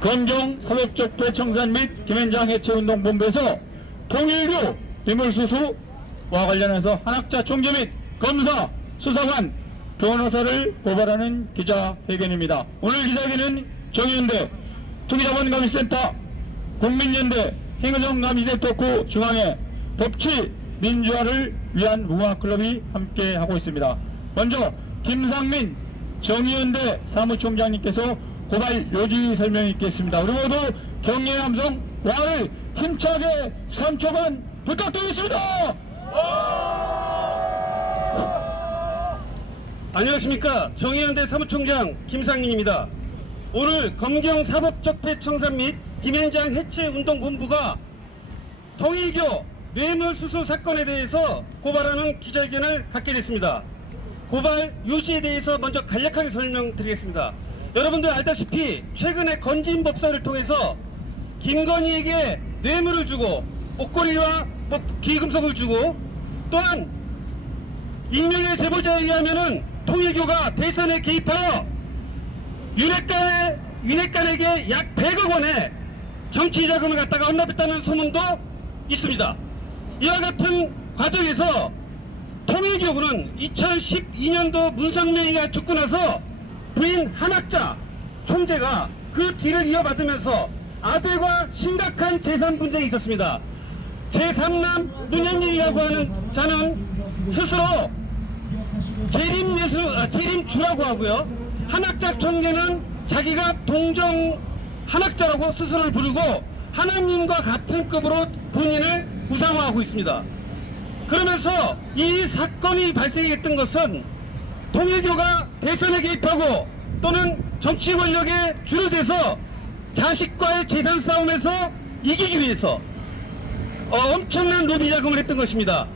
검경 사법적폐 청산 및 김앤장 해체운동본부에서 통일교 뇌물수수와 관련해서 한학자 총재 및 검사, 수사관, 변호사를 고발하는 기자회견입니다. 오늘 기자회견은 정의연대, 투기자본감시센터, 국민연대, 행정감시네트워크 중앙회, 법치, 민주화를 위한 문화클럽이 함께하고 있습니다. 먼저 김상민 정의연대 사무총장님께서 고발 요지 설명이 있겠습니다. 우리 모두 경례의 함성 와를 힘차게 3초간 부탁드리겠습니다. 안녕하십니까. 정의연대 사무총장 김상민입니다. 오늘 검경 사법적폐 청산 및 김앤장 해체운동본부가 통일교 뇌물수수 사건에 대해서 고발하는 기자회견을 갖게 됐습니다. 고발 요지에 대해서 먼저 간략하게 설명드리겠습니다. 여러분들 알다시피 최근에 건진법사를 통해서 김건희에게 뇌물을 주고 옷걸이와 기금속을 주고, 또한 익명의 제보자에 의하면은 통일교가 대선에 개입하여 윤핵관에게 약 100억 원의 정치 자금을 갖다가 헌납했다는 소문도 있습니다. 이와 같은 과정에서 통일교구는 2012년도 문성명이가 죽고 나서 부인 한학자 총재가 그 뒤를 이어받으면서 아들과 심각한 재산 분쟁이 있었습니다. 제3남 문현진이라고 하는 자는 스스로 재림주라고 하고요. 한학자 총재는 자기가 동정 한학자라고 스스로를 부르고 하나님과 같은 급으로 본인을 우상화하고 있습니다. 그러면서 이 사건이 발생했던 것은 통일교가 대선에 개입하고 또는 정치 권력에 줄을 대서 자식과의 재산 싸움에서 이기기 위해서 엄청난 로비 자금을 했던 것입니다.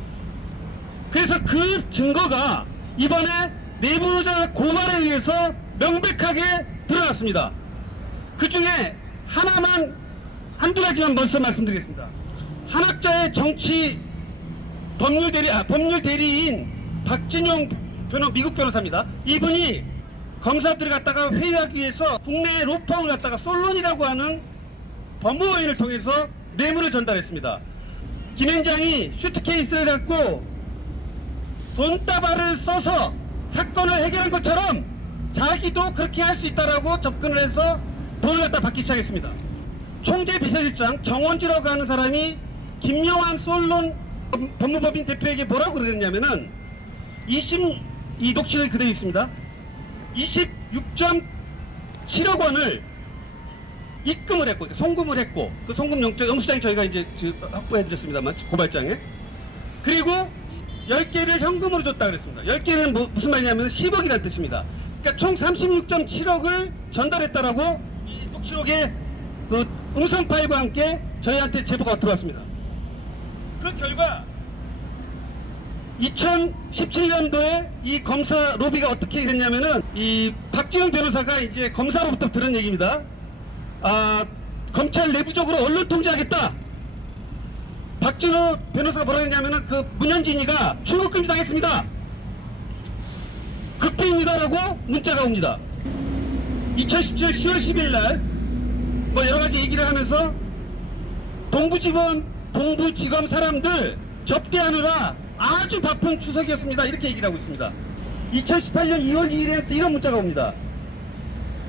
그래서 그 증거가 이번에 내부자 고발에 의해서 명백하게 드러났습니다. 그 중에 한두 가지만 먼저 말씀드리겠습니다. 한학자의 정치 법률 대리인 박진용 미국 변호사입니다. 이분이 검사들을 갖다가 회유하기 위해서 국내 로펌을 갖다가 솔론이라고 하는 법무원을 통해서 뇌물을 전달했습니다. 김앤장이 슈트케이스를 갖고 돈다발을 써서 사건을 해결한 것처럼 자기도 그렇게 할 수 있다라고 접근을 해서 돈을 갖다 받기 시작했습니다. 총재 비서실장 정원주라고 하는 사람이 김용환 솔론 법무법인 대표에게 뭐라고 그랬냐면은 이 녹취록이 그대로 있습니다. 26.7억 원을 입금을 했고, 송금을 했고, 그 송금 영수장이 저희가 이제 확보해드렸습니다만, 고발장에. 그리고 10개를 현금으로 줬다 그랬습니다. 10개는 무슨 말이냐면 10억이라는 뜻입니다. 그러니까 총 36.7억을 전달했다라고 이 녹취록에 그 음성 파일과 함께 저희한테 제보가 들어왔습니다. 그 결과 2017년도에 이 검사 로비가 어떻게 됐냐면은 이 박지영 변호사가 이제 검사로부터 들은 얘기입니다. 검찰 내부적으로 언론 통제하겠다. 박진호 변호사가 뭐라 했냐면은 그 문현진이가 출국 금지당했습니다. 극비입니다라고 문자가 옵니다. 2017년 10월 10일 날 뭐 여러 가지 얘기를 하면서 동부지검 사람들 접대하느라 아주 바쁜 추석이었습니다. 이렇게 얘기를 하고 있습니다. 2018년 2월 2일에 이런 문자가 옵니다.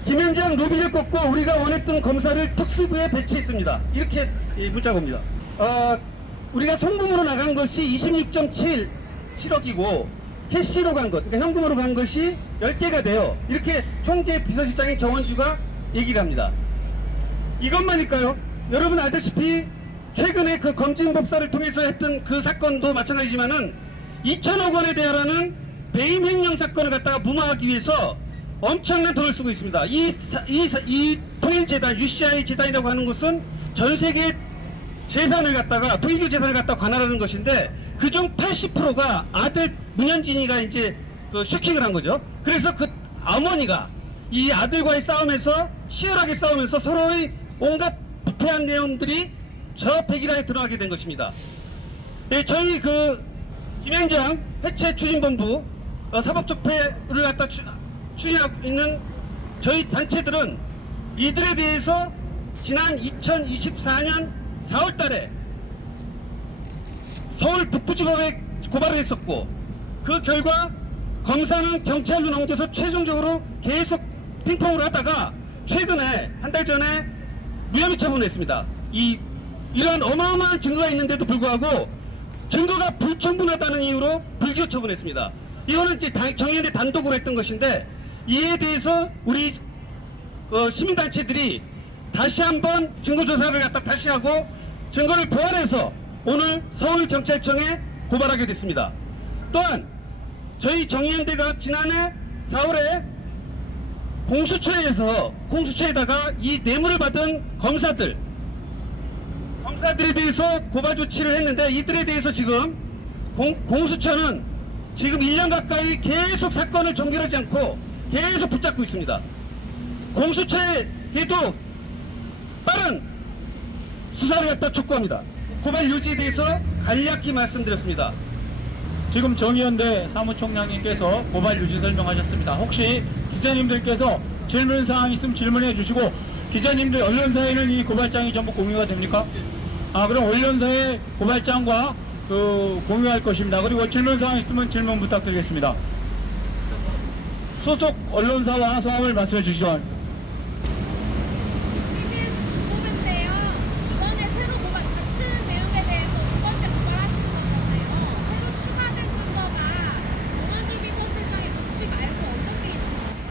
김앤장 로비를 꺾고 우리가 원했던 검사를 특수부에 배치했습니다. 이렇게 문자가 옵니다. 우리가 송금으로 나간 것이 26.7억이고 캐시로 간 것, 그러니까 현금으로 간 것이 10개가 돼요. 이렇게 총재 비서실장인 정원주가 얘기를 합니다. 이것만일까요? 여러분 알다시피 최근에 그 검진법사를 통해서 했던 그 사건도 마찬가지지만은 2천억 원에 대하라는 배임 횡령 사건을 갖다가 무마하기 위해서 엄청난 돈을 쓰고 있습니다. 이 통일재단, UCI 재단이라고 하는 것은 전 세계 재산을 갖다가, 통일교 재산을 갖다가 관할하는 것인데, 그중 80%가 아들 문현진이가 이제 그 슈킹을 한 거죠. 그래서 그 어머니가 이 아들과의 싸움에서 치열하게 싸우면서 서로의 온갖 부패한 내용들이 저 백일화에 드러나게 된 것입니다. 저희 그 김앤장 해체 추진본부 사법적폐를 갖다 추진하고 있는 저희 단체들은 이들에 대해서 지난 2024년 4월 달에 서울 북부지법에 고발을 했었고, 그 결과 검사는 경찰로 넘겨서 최종적으로 계속 핑퐁을 하다가 최근에 한 달 전에 무혐의 처분했습니다. 이러한 어마어마한 증거가 있는데도 불구하고 증거가 불충분하다는 이유로 불기소 처분했습니다. 이거는 이제 정의연대 단독으로 했던 것인데, 이에 대해서 우리 시민단체들이 다시 한번 증거조사를 갖다 다시 하고 증거를 보완해서 오늘 서울경찰청에 고발하게 됐습니다. 또한 저희 정의연대가 지난해 4월에 공수처에다가 이 뇌물을 받은 검사들에 대해서 고발 조치를 했는데, 이들에 대해서 지금 공수처는 지금 1년 가까이 계속 사건을 종결하지 않고 계속 붙잡고 있습니다. 공수처에도 빠른 수사를 갖다 촉구합니다. 고발 유지에 대해서 간략히 말씀드렸습니다. 지금 정의연대 사무총장님께서 고발 유지 설명하셨습니다. 혹시 기자님들께서 질문사항 있으면 질문해 주시고, 기자님들 언론사에는 이 고발장이 전부 공유가 됩니까? 그럼 언론사에 고발장과 공유할 것입니다. 그리고 질문사항 있으면 질문 부탁드리겠습니다. 소속 언론사와 성함을 말씀해 주시죠. CBS 주보인데요. 이번에 새로 고발 같은 내용에 대해서 두 번째 고발하시는 거잖아요. 새로 추가된 증거가 정은주 비서실장의 녹취 말고 어떤 게 있는 거예요?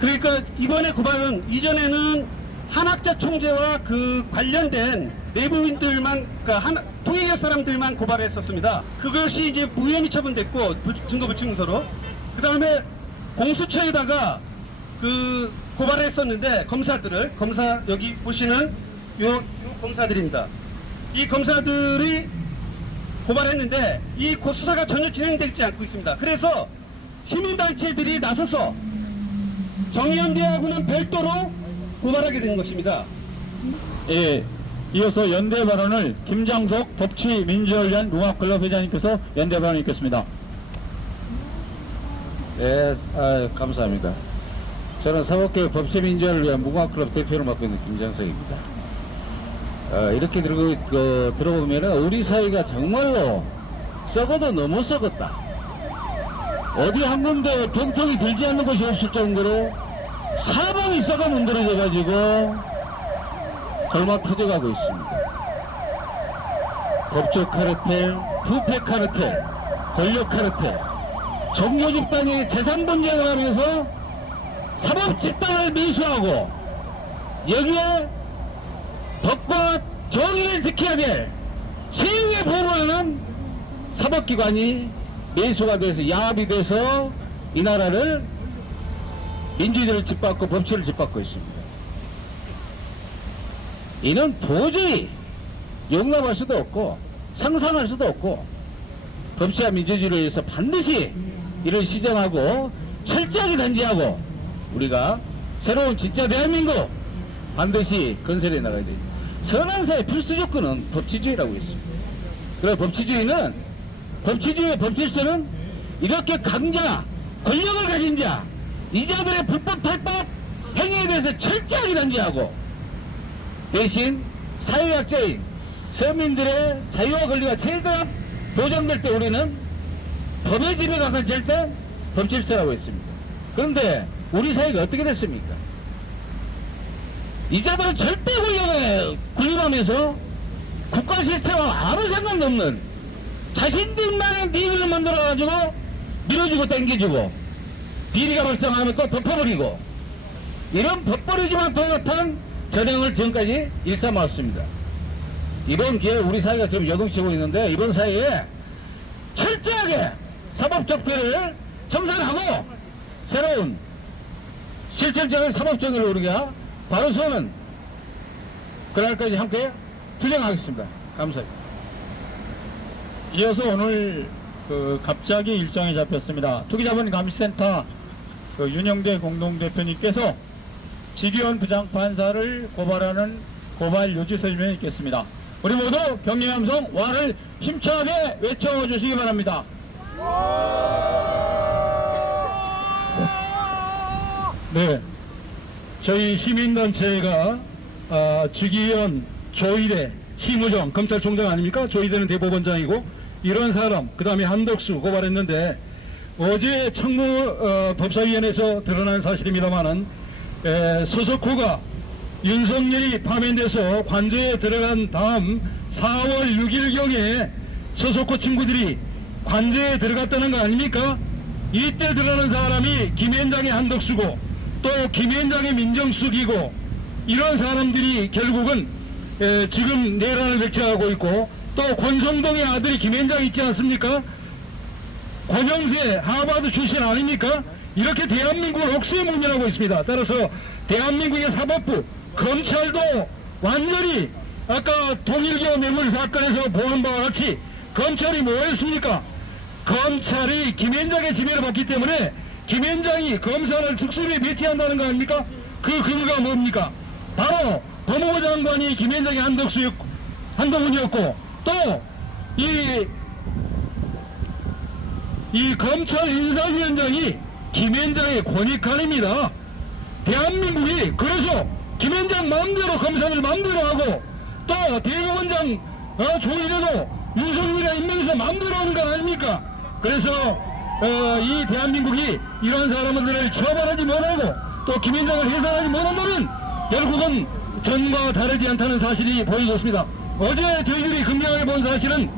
그러니까 이번에 고발은 이전에는 한학자 총재와 그 관련된 내부인들만, 그러니까 통일교 사람들만 고발했었습니다. 그것이 이제 무혐의 처분됐고, 증거 불충분서로. 그 다음에 공수처에다가 고발을 했었는데, 검사 여기 보시는 요 검사들입니다. 이 검사들이 고발했는데 이 수사가 전혀 진행되지 않고 있습니다. 그래서 시민단체들이 나서서 정의연대하고는 별도로 고발하게 된 것입니다. 예, 이어서 연대 발언을 김장석 법치민주연련 농학클럽 회장님께서 연대 발언 읽겠습니다. 네, 감사합니다. 저는 사법개혁 법치민주화를 위한 무궁화클럽 대표를 맡고 있는 김장석입니다. 이렇게 들어보면 우리 사회가 정말로 썩어도 너무 썩었다. 어디 한 군데 병통이 들지 않는 곳이 없을 정도로 사방이 썩어 문드러져 가지고 골막 터져가고 있습니다. 법조 카르텔, 부패 카르텔, 권력 카르텔, 종교 집단이 재산 분쟁을 하면서 사법 집단을 미수하고, 여기에 법과 정의를 지켜야 될 최후의 보호하는 사법기관이 매수가 돼서 야합이 돼서 이 나라를 민주주의를 짓밟고 법치를 짓밟고 있습니다. 이는 도저히 용납할 수도 없고 상상할 수도 없고, 법치와 민주주의를 위해서 반드시 이를 시정하고 철저하게 단지하고 우리가 새로운 진짜 대한민국 반드시 건설해 나가야 되죠. 선한 사회 필수 조건은 법치주의라고 있습니다. 그래서 법치주의의 법질서는 이렇게 강자, 권력을 가진 자, 이자들의 불법 탈법 행위에 대해서 철저하게 단지하고, 대신 사회약자인 서민들의 자유와 권리가 최대한 보장될 때 우리는 법의 지배가 가질 때 법질서라고 했습니다. 그런데 우리 사회가 어떻게 됐습니까? 이자들은 절대 권력에 군림하면서 국가 시스템과 아무 상관도 없는 자신들만의 니을을 만들어가지고 밀어주고 땡겨주고, 비리가 발생하면 또 덮어버리고, 이런 법버리지만 통합한 전형을 지금까지 일삼았습니다. 이번 기회에 우리 사회가 지금 요동치고 있는데, 이번 사회에 철저하게 사법적폐를 청산하고 새로운 실질적인 사법정의를 우리가 바로 세우는 그날까지 함께 투쟁하겠습니다. 감사합니다. 이어서 오늘 갑자기 일정이 잡혔습니다. 투기자본 감시센터 윤영대 공동대표님께서 지기현 부장판사를 고발하는 고발 요지 설명이 있겠습니다. 우리 모두 격려의 함성 와를 힘차게 외쳐주시기 바랍니다. 네, 저희 시민단체가 주기현, 조희대, 심우정 검찰총장 아닙니까? 조희대는 대법원장이고 이런 사람, 그 다음에 한덕수 고발했는데 어제 청무 법사위원회에서 드러난 사실입니다만은 서석호가 윤석열이 파면돼서 관저에 들어간 다음 4월 6일경에 서석호 친구들이 관저에 들어갔다는 거 아닙니까? 이때 드러난 사람이 김현장의 한덕수고 또 김현장의 민정수기고 이런 사람들이 결국은 지금 내란을 백제하고 있고 또 권성동의 아들이 김현장 있지 않습니까? 권영세 하버드 출신 아닙니까? 이렇게 대한민국을 옥세무민하고 있습니다. 따라서 대한민국의 사법부, 검찰도 완전히 아까 통일교 매물 사건에서 보한 바와 같이 검찰이 뭐 했습니까? 검찰이 김현장의 지배를 받기 때문에 김현장이 검사를 특수부에 배치한다는 거 아닙니까? 그 근거가 뭡니까? 바로 법무부 장관이 김현장의 한동훈이었고 또 이 검찰 인사위원장이 김현장의 권익관입니다. 대한민국이 그래서 김현장 마음대로 검사들 마음대로 하고 또 대법원장 조희대도 윤석열이 임명해서 마음대로 하는 건 아닙니까? 그래서 이 대한민국이 이러한 사람들을 처벌하지 못하고 또 김현장을 해산하지 못한다면 결국은 전과 다르지 않다는 사실이 보이고 있습니다. 어제 저희들이 극명하게 본 사실은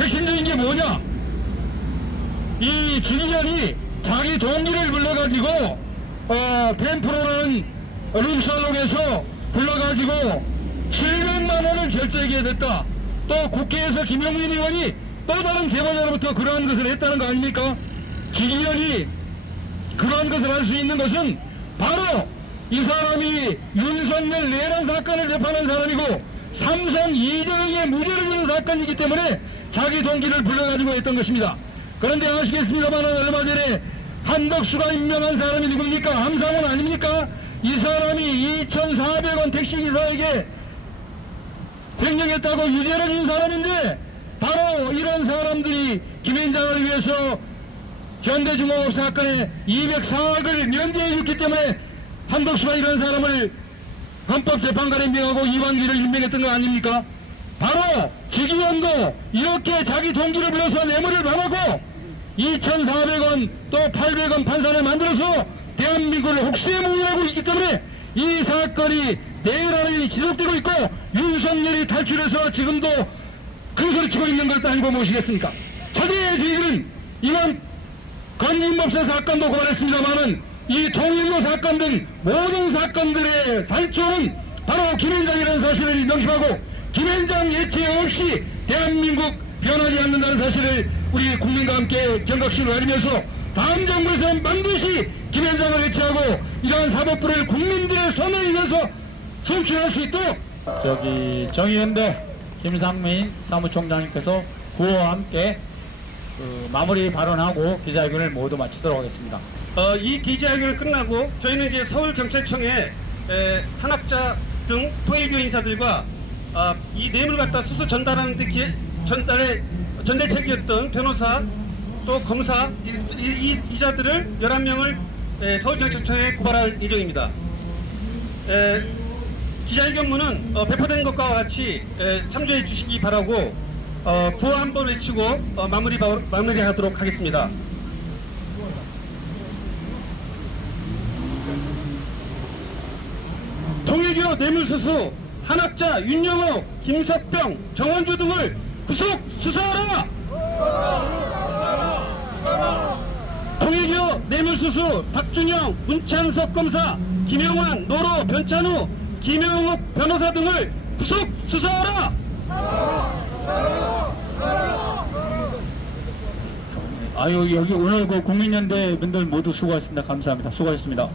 핵심적인 게 뭐냐? 이 주기현이 자기 동기를 불러가지고 템프로라는 룸살롱에서 불러가지고 700만 원을 결제하게 됐다. 또 국회에서 김용민 의원이 또 다른 제보자로부터 그러한 것을 했다는 거 아닙니까? 주기현이 그러한 것을 할 수 있는 것은 바로 이 사람이 윤석열 내란 사건을 재판한 사람이고 삼성 이재용의 무죄를 주는 사건이기 때문에 자기 동기를 불러가지고 했던 것입니다. 그런데 아시겠습니다만 얼마 전에 한덕수가 임명한 사람이 누굽니까? 함상훈 아닙니까? 이 사람이 2,400원 택시기사에게 횡령했다고 유죄를 준 사람인데 바로 이런 사람들이 김현장을 위해서 현대중공업 사건에 204억을 면제해 줬기 때문에 한덕수가 이런 사람을 헌법재판관에 임명하고 이완기를 임명했던 거 아닙니까? 바로 주기현도 이렇게 자기 동기를 불러서 뇌물을 받았고 2,400원 또 800원 판사를 만들어서 대한민국을 혹세무민하고 있기 때문에 이 사건이 내란이 지속되고 있고 윤석열이 탈출해서 지금도 큰소리치고 있는 것도 아니고 무엇이겠습니까? 저희의 저희들은 이번 건진법사 사건도 고발했습니다만은 이 통일로 사건 등 모든 사건들의 단초는 바로 김현장이라는 사실을 명심하고 김현장 예체 없이 대한민국 변하지 않는다는 사실을 우리 국민과 함께 경각심을 가리면서 다음 정부에서는 반드시 김현장을 해체하고 이러한 사법부를 국민들의 손에 의해서 선출할 수 있도록 정의연대 김상민 사무총장님께서 구호와 함께 마무리 발언하고 기자회견을 모두 마치도록 하겠습니다. 이 기자회견을 끝나고 저희는 이제 서울경찰청에 한학자 등 통일교 인사들과 이 뇌물 갖다 수수 전달하는 데 전대책이었던 변호사 또 검사 이자들을 11명을 서울경찰청에 고발할 예정입니다. 기자회견문은 배포된 것과 같이 참조해 주시기 바라고 구호 한번 외치고 마무리하도록 하겠습니다. 통일교 뇌물수수 한학자 윤영호, 김석병, 정원주 등을 구속 수사하라! 통일교 뇌물수수 박준영, 문찬석 검사, 김영환, 노로, 변찬우, 김영욱 변호사 등을 구속 수사하라! 여기 오늘 국민연대 분들 모두 수고하셨습니다. 감사합니다. 수고하셨습니다.